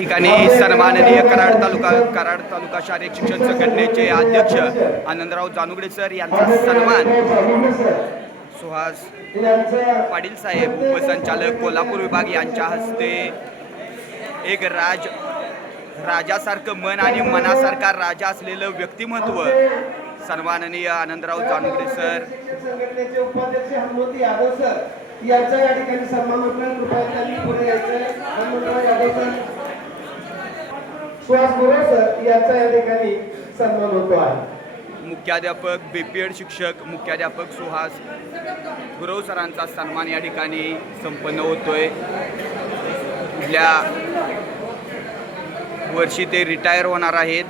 ठिकाणी सन्माननीय कराड तालुका शारीरिक शिक्षण संघटनेचे अध्यक्ष आनंदराव जानूगडे सर यांचा सन्मान सुहास पाटील साहेब उपसंचालक कोल्हापूर विभाग यांच्या हस्ते एक राजासारखं मन आणि मनासारखा राजा असलेलं व्यक्तिमत्व सन्माननीय आनंदराव जानूगडे सर संघटनेचे उपाध्यक्ष हनुमंत यादव सर यांचा या ठिकाणी सन्मान होतोय. कृपया त्यांनी पुढे यायचंय. हनुमंत यादव सर, सुहास गुरव सर यांचा या ठिकाणी सन्मान होतो आहे. मुख्याध्यापक बीपीएड शिक्षक मुख्याध्यापक सुहास गुरव सरांचा सन्मान या ठिकाणी संपन्न होतोय. पुढल्या वर्षी ते रिटायर होणार आहेत.